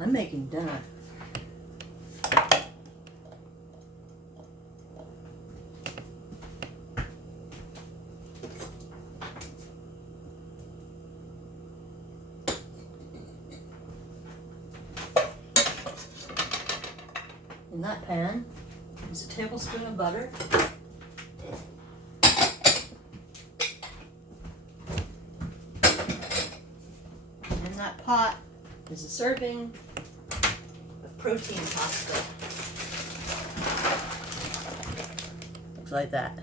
I'm making dinner. In that pan is a tablespoon of butter. In that pot is a serving of protein pasta. Looks like that.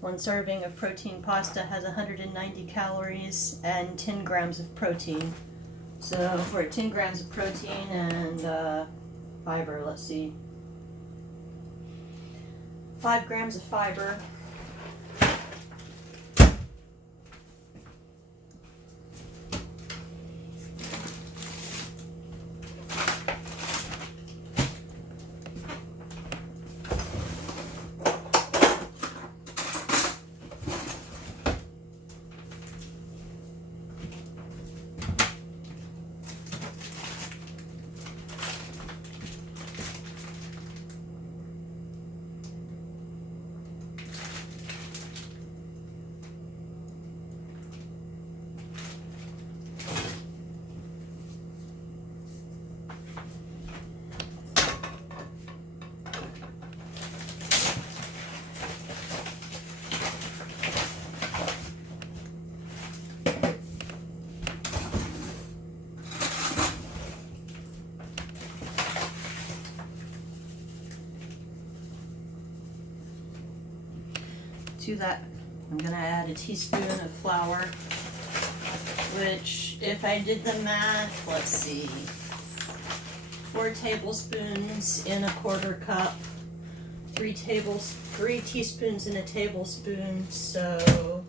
One serving of protein pasta has 190 calories and 10 grams of protein. So for 10 grams of protein and fiber, let's see, 5 grams of fiber, to that I'm going to add a teaspoon of flour, which if I did the math, let's see, 4 tablespoons in a 1/4 cup, 3 teaspoons in a tablespoon, so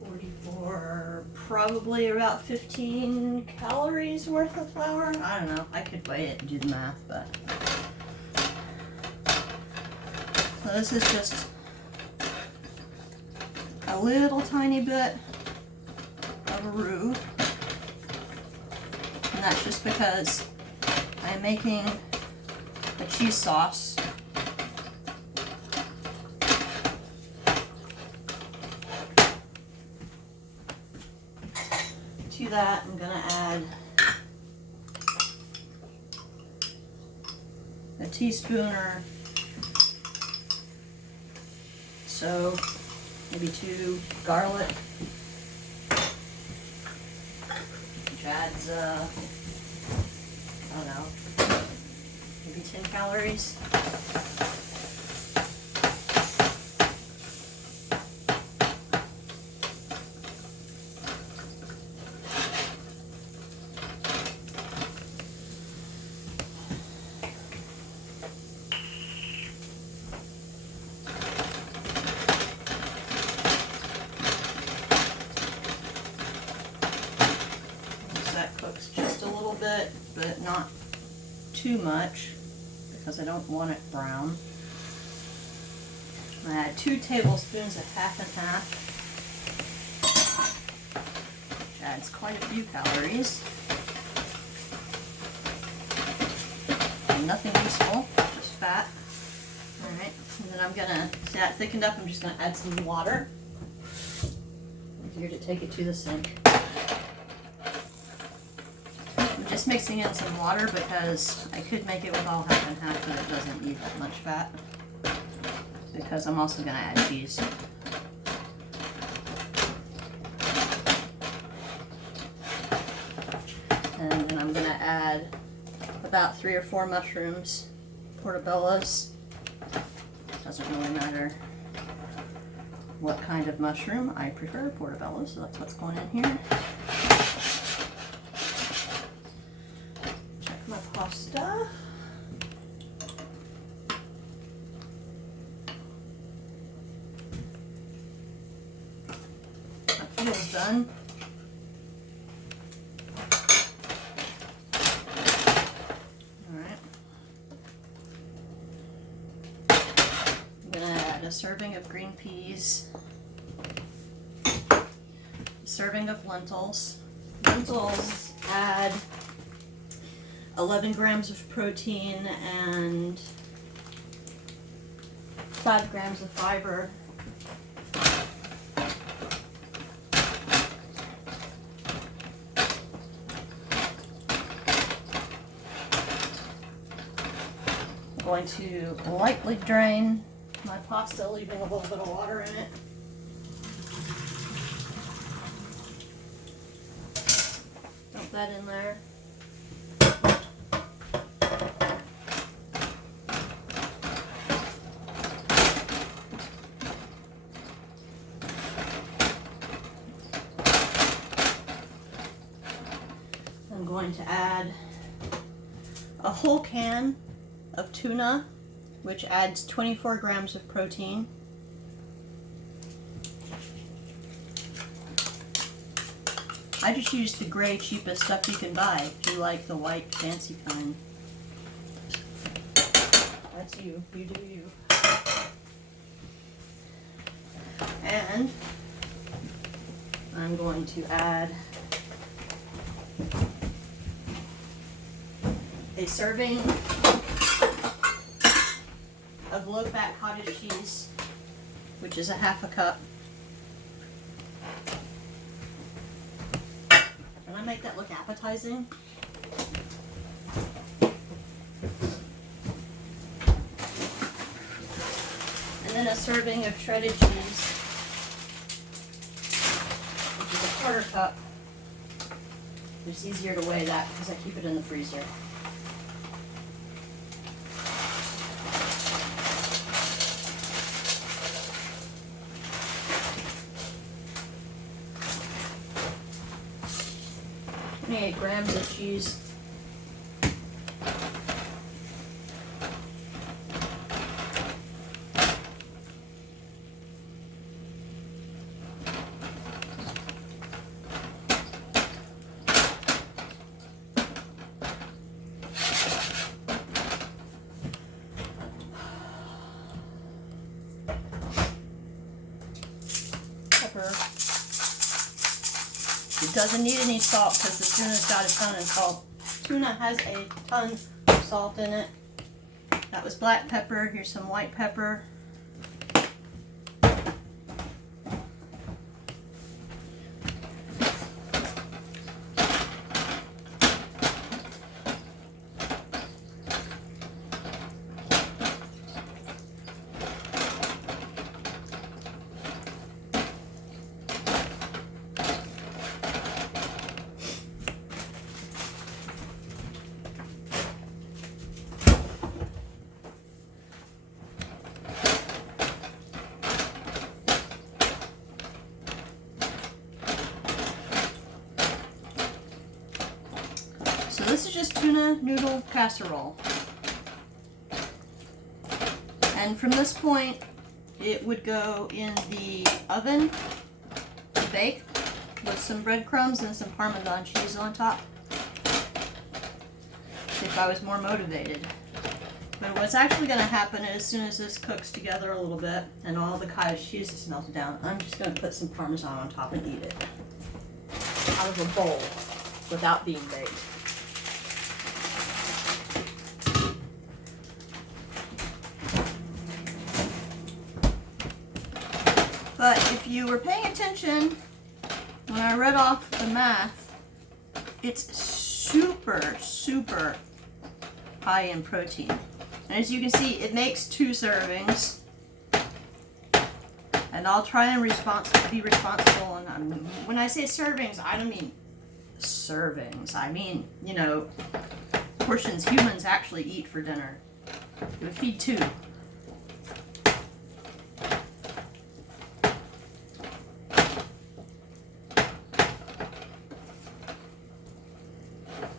44, probably about 15 calories worth of flour. I don't know, I could weigh it and do the math, but so this is just a little tiny bit of a roux, and that's just because I'm making a cheese sauce. To that, I'm going to add a teaspoon or so, maybe 2 garlic, which adds, I don't know, maybe 10 calories. Cooks just a little bit, but not too much because I don't want it brown. I add 2 tablespoons of half and half, which adds quite a few calories. And nothing useful, just fat. Alright, and then I'm gonna, see that thickened up, I'm just gonna add some water. Easier to take it to the sink. Just mixing in some water because I could make it with all half and half, but it doesn't need that much fat because I'm also going to add cheese. And then I'm going to add about 3 or 4 mushrooms, portabellas. Doesn't really matter what kind of mushroom. I prefer portabella, so that's what's going in here. My pasta. My peel's done. Alright. I'm gonna add a serving of green peas, a serving of lentils, Lentils add 11 grams of protein and 5 grams of fiber. I'm going to lightly drain my pasta, leaving a little bit of water in it. Dump that in there. I'm going to add a whole can of tuna, which adds 24 grams of protein. I just use the gray cheapest stuff you can buy if you like the white fancy kind. That's you. You do you. And I'm going to add a serving of low-fat cottage cheese, which is a half a cup. Can I make that look appetizing? And then a serving of shredded cheese, which is a quarter cup. It's easier to weigh that because I keep it in the freezer. Grams of cheese. Pepper. It doesn't need any salt because the tuna's got a ton of salt. Tuna has a ton of salt in it. That was black pepper. Here's some white pepper. So this is just tuna noodle casserole. And from this point, it would go in the oven to bake with some breadcrumbs and some parmesan cheese on top, if I was more motivated. But what's actually going to happen is as soon as this cooks together a little bit and all the cottage cheese is melted down, I'm just going to put some parmesan on top and eat it out of a bowl without being baked. But if you were paying attention when I read off the math, it's super, super high in protein. And as you can see, it makes 2 servings. And I'll try and be responsible. And when I say servings, I don't mean servings. I mean, you know, portions humans actually eat for dinner. It would feed 2.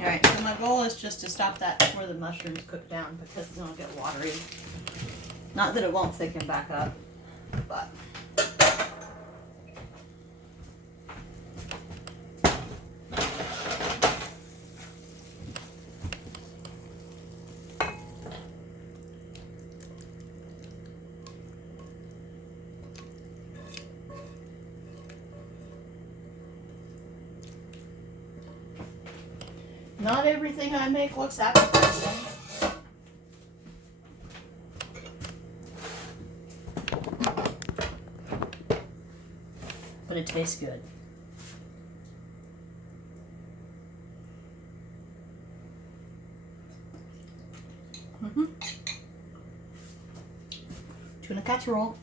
Alright, so my goal is just to stop that before the mushrooms cook down because then it'll get watery. Not that it won't thicken back up, but... Not everything I make looks appetizing. But it tastes good. Tuna casserole.